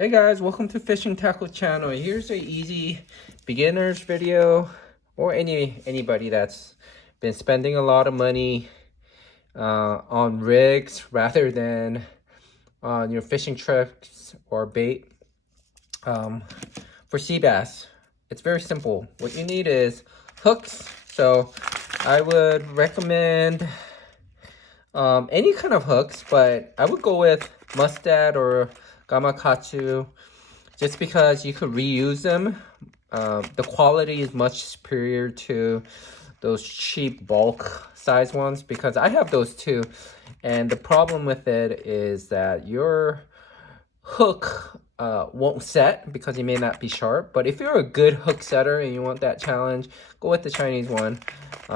Hey guys, welcome to Fishing Tackle channel. Here's a easy beginners video, or anybody that's been spending a lot of money on rigs rather than on your fishing trips or bait. For sea bass, it's very simple. What you need is hooks. So I would recommend any kind of hooks, but I would go with mustad or gamakatsu, just because you could reuse them. The quality is much superior to those cheap bulk size ones, because I have those too. And the problem with it is that your hook won't set because it may not be sharp. But if you're a good hook setter and you want that challenge, go with the Chinese one.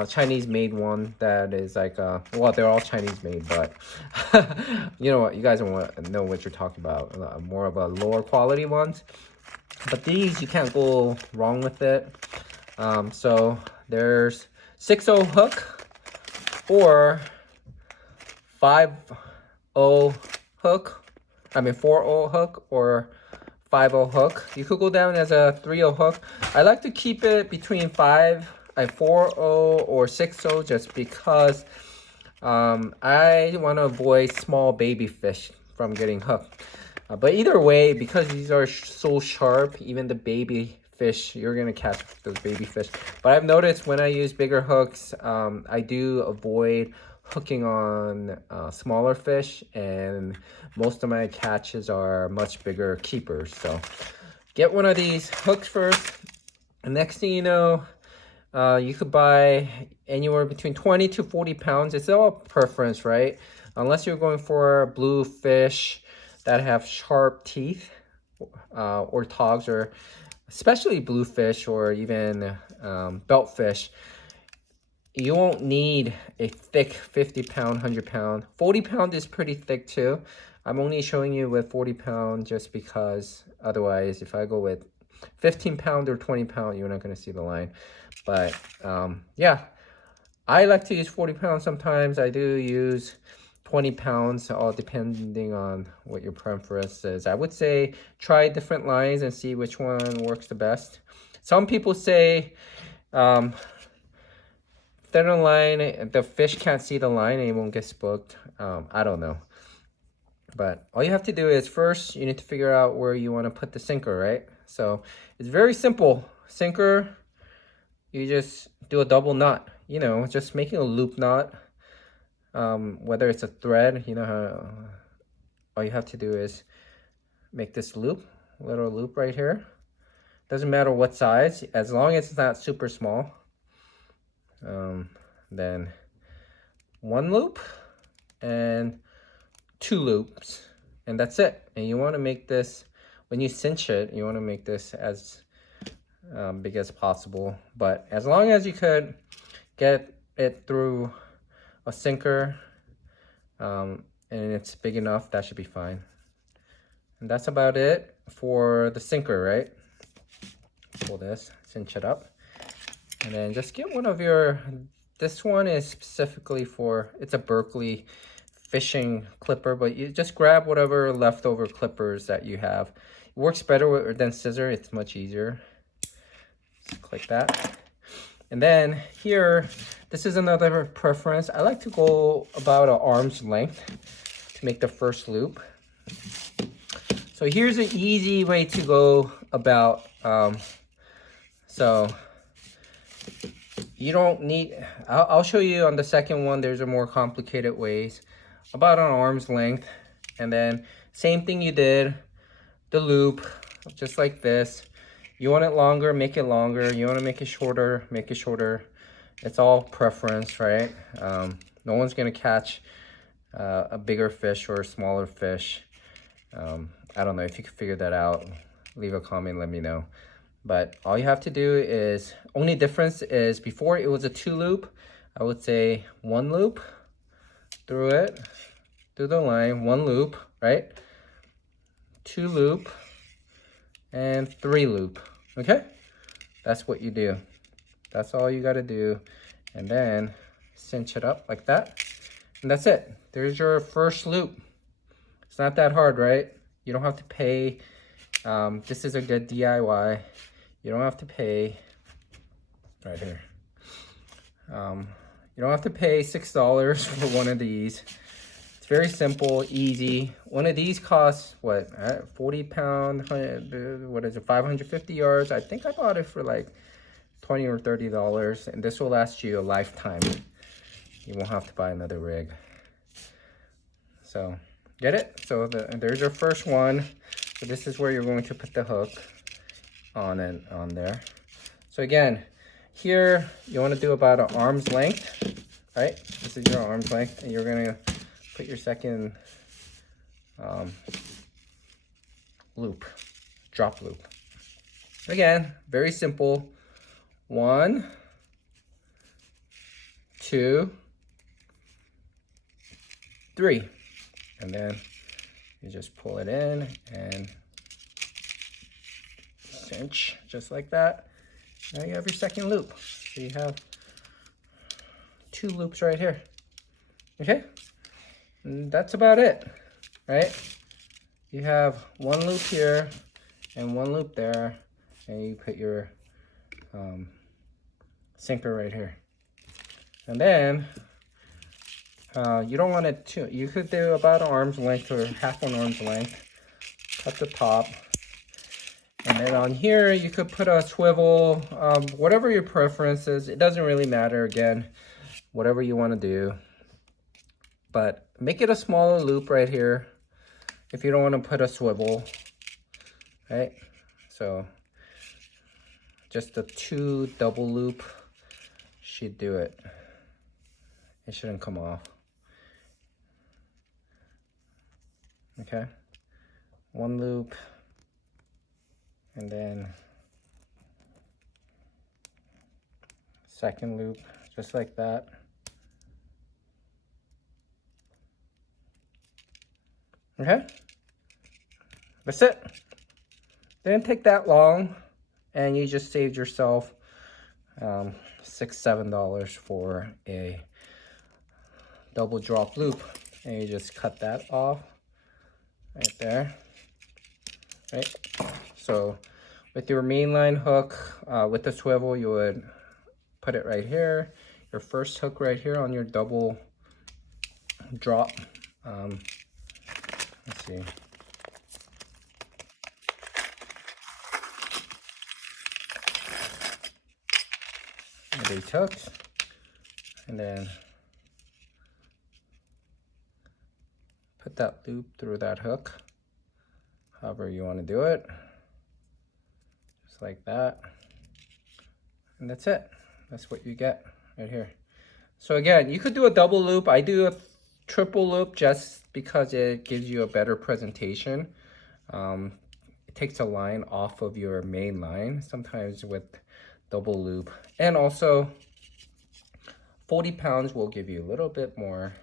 Chinese made one that is like well, they're all Chinese made, but you know what, you guys don't know what you're talking about. More of a lower quality ones, but these you can't go wrong with it. So there's 6-0 hook or 5-0 hook. 4-0 hook or 5-0 hook. You could go down as a 3-0 hook. I like to keep it between 4-0 or 6-0, just because I want to avoid small baby fish from getting hooked. But either way, because these are so sharp, even the baby fish, you're gonna catch those baby fish. But I've noticed when I use bigger hooks, I do avoid hooking on smaller fish, and most of my catches are much bigger keepers. So get one of these hooks first, and next thing you know, you could buy anywhere between 20 to 40 pounds. It's all preference, right? Unless you're going for blue fish that have sharp teeth, or togs, or especially bluefish, or even beltfish, you won't need a thick 50-pound, 100-pound. 40-pound is pretty thick too. I'm only showing you with 40-pound just because otherwise, if I go with 15-pound or 20-pound, you're not going to see the line. But yeah, I like to use 40-pound sometimes. I do use 20 pounds, all depending on what your preference is. I would say try different lines and see which one works the best. Some people say thinner line, the fish can't see the line and it won't get spooked. I don't know. But all you have to do is first, you need to figure out where you want to put the sinker, right? So it's very simple. Sinker, you just do a double knot. You know, just making a loop knot. Whether it's a thread, you know how all you have to do is make this loop, little loop right here. Doesn't matter what size, as long as it's not super small. Then one loop and 2 loops, and that's it. And you want to make this, when you cinch it, you want to make this as big as possible. But as long as you could get it through a sinker and it's big enough, that should be fine. And that's about it for the sinker, right? Pull this, cinch it up, and then just get one of your, this one is specifically for, it's a Berkeley fishing clipper, but you just grab whatever leftover clippers that you have. It works better than scissor, it's much easier. Just click that. And then here, this is another preference. I like to go about an arm's length to make the first loop. So here's an easy way to go about. So you don't need, I'll show you on the second one, there's a more complicated ways. About an arm's length. And then same thing you did, the loop, just like this. You want it longer, make it longer. You want to make it shorter, make it shorter. It's all preference, right? No one's going to catch a bigger fish or a smaller fish. I don't know if you can figure that out. Leave a comment, let me know. But all you have to do is, only difference is before it was a 2 loop. I would say 1 loop through it, through the line, 1 loop, right? 2 loop. And 3 loop. Okay, that's what you do. That's all you got to do. And then cinch it up like that, and that's it. There's your first loop. It's not that hard, right? You don't have to pay This is a good DIY. You don't have to pay. Right here. You don't have to pay $6 for one of these. It's very simple, easy. One of these costs what? 40 pound, what is it, 550 yards? I think I bought it for like $20 or $30, and this will last you a lifetime. You won't have to buy another rig. So, get it? So there's your first one. So this is where you're going to put the hook on there. So again, here you want to do about an arm's length, right? This is your arm's length, and you're gonna put your second loop, drop loop. Again, very simple. 1, 2, 3, and then you just pull it in and cinch just like that. Now you have your second loop. So you have 2 loops right here. Okay, and that's about it, right? You have 1 loop here and 1 loop there, and you put your sinker right here. And then you don't want it to, you could do about an arm's length or half an arm's length. Cut the top. And then on here, you could put a swivel, whatever your preference is. It doesn't really matter, again, whatever you want to do. But make it a smaller loop right here if you don't want to put a swivel, right? So just a 2 double loop should do it. It shouldn't come off. Okay, 1 loop, and then second loop, just like that. Okay, that's it. Didn't take that long, and you just saved yourself $6-7 for a double drop loop, and you just cut that off right there, right? So with your mainline hook, with the swivel, you would put it right here, your first hook right here on your double drop. Let's see. The 8 hooks, and then put that loop through that hook, however you want to do it, just like that, and that's it. That's what you get right here. So again, you could do a double loop. I do a triple loop just because it gives you a better presentation. It takes a line off of your main line sometimes with double loop, and also 40 pounds will give you a little bit more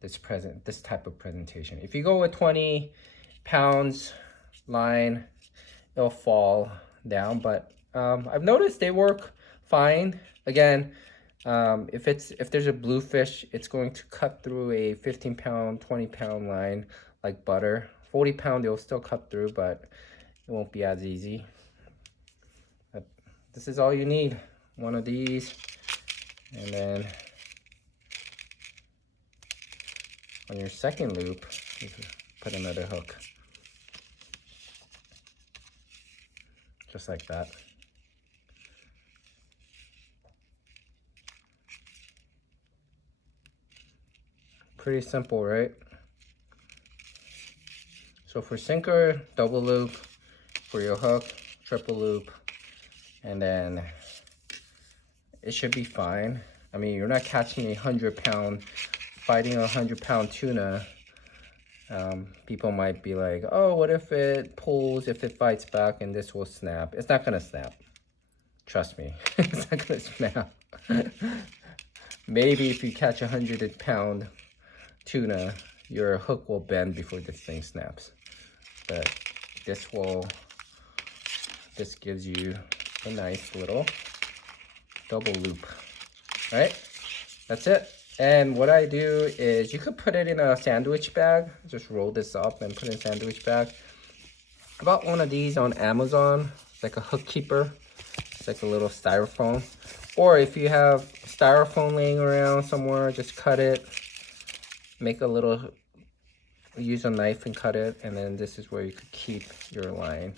this type of presentation. If you go with 20 pounds line, it'll fall down, but I've noticed they work fine. Again, if there's a bluefish, it's going to cut through a 15 pound, 20 pound line like butter. 40 pound, it'll still cut through, but it won't be as easy. But this is all you need. One of these, and then on your second loop, you can put another hook. Just like that. Pretty simple, right? So for sinker, double loop. For your hook, triple loop. And then it should be fine. I mean, you're not catching a 100-pound, fighting a 100-pound tuna. People might be like, oh, what if it pulls, if it fights back, and this will snap? It's not gonna snap. Trust me, it's not gonna snap. Maybe if you catch a 100-pound tuna, your hook will bend before this thing snaps. But this gives you a nice little double loop. All right, that's it. And what I do is you could put it in a sandwich bag. Just roll this up and put it in a sandwich bag. I bought one of these on Amazon. It's like a hook keeper. It's like a little styrofoam. Or if you have styrofoam laying around somewhere, just cut it. Make a little, use a knife and cut it. And then this is where you could keep your line.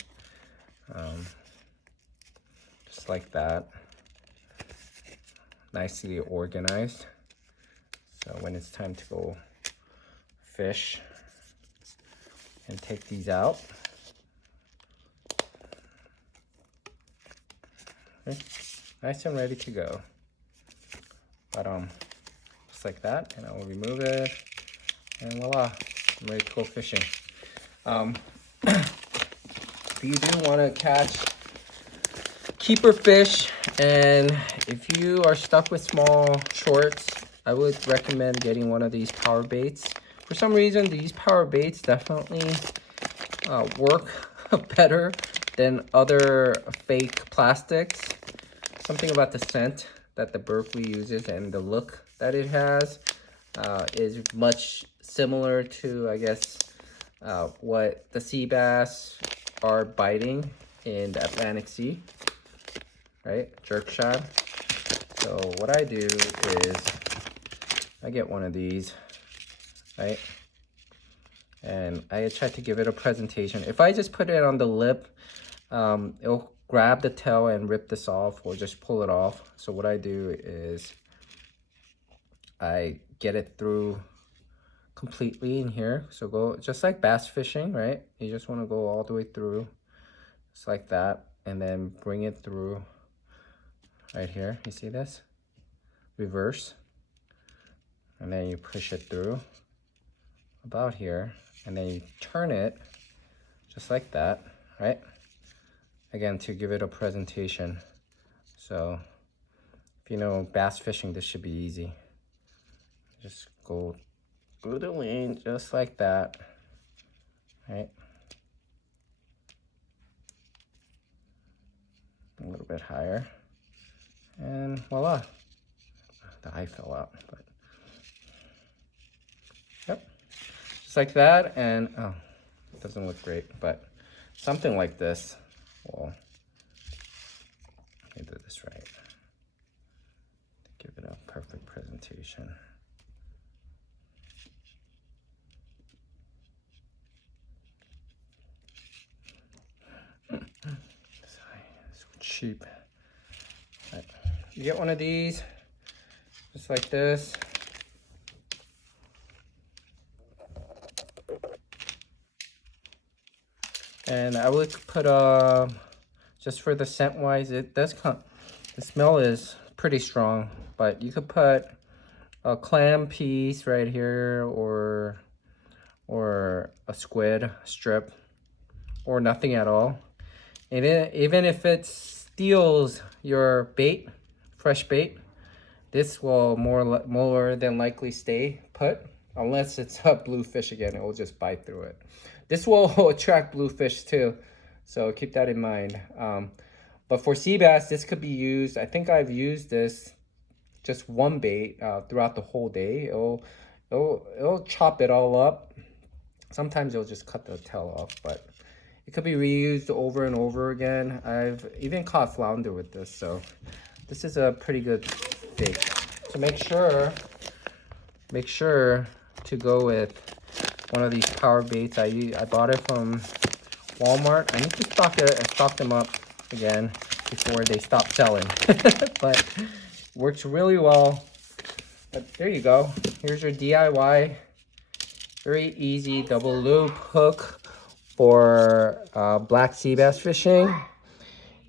Just like that. Nicely organized. So when it's time to go fish and take these out. Okay. Nice and ready to go. But just like that, and I will remove it, and voila, I'm ready to go fishing. If you do want to catch keeper fish, and if you are stuck with small shorts, I would recommend getting one of these power baits. For some reason, these power baits definitely work better than other fake plastics. Something about the scent that the Berkeley uses and the look that it has is much similar to, I guess, what the Seabass are biting in the Atlantic Sea, right? Jerk shad. So what I do is I get one of these, right? And I try to give it a presentation. If I just put it on the lip, it'll grab the tail and rip this off, or just pull it off. So what I do is I get it through completely in here. So go just like bass fishing, right? You just want to go all the way through, just like that, and then bring it through right here. You see this? Reverse. And then you push it through about here, and then you turn it just like that, right? Again, to give it a presentation. So if you know bass fishing, this should be easy. Just go through the lane just like that, right? A little bit higher, and voila. The eye fell out, but yep, just like that. And oh, it doesn't look great, but something like this. Well, let me do this right. Give it a perfect presentation. So cheap. Right. You get one of these, just like this. And I would put just for the scent wise, it does come, the smell is pretty strong, but you could put a clam piece right here, or a squid strip, or nothing at all. And even if it steals your bait, fresh bait, this will more than likely stay put, unless it's a bluefish again. It will just bite through it. This will attract bluefish too, so keep that in mind. But for sea bass, this could be used. I think I've used this just one bait throughout the whole day. It'll chop it all up. Sometimes it'll just cut the tail off, but it could be reused over and over again. I've even caught flounder with this, so this is a pretty good bait. So make sure to go with one of these power baits. I bought it from Walmart. I need to stock them up again before they stop selling. But works really well. But there you go. Here's your DIY, very easy double loop hook for black sea bass fishing.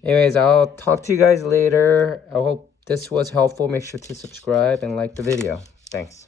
Anyways, I'll talk to you guys later. I hope this was helpful. Make sure to subscribe and like the video. Thanks.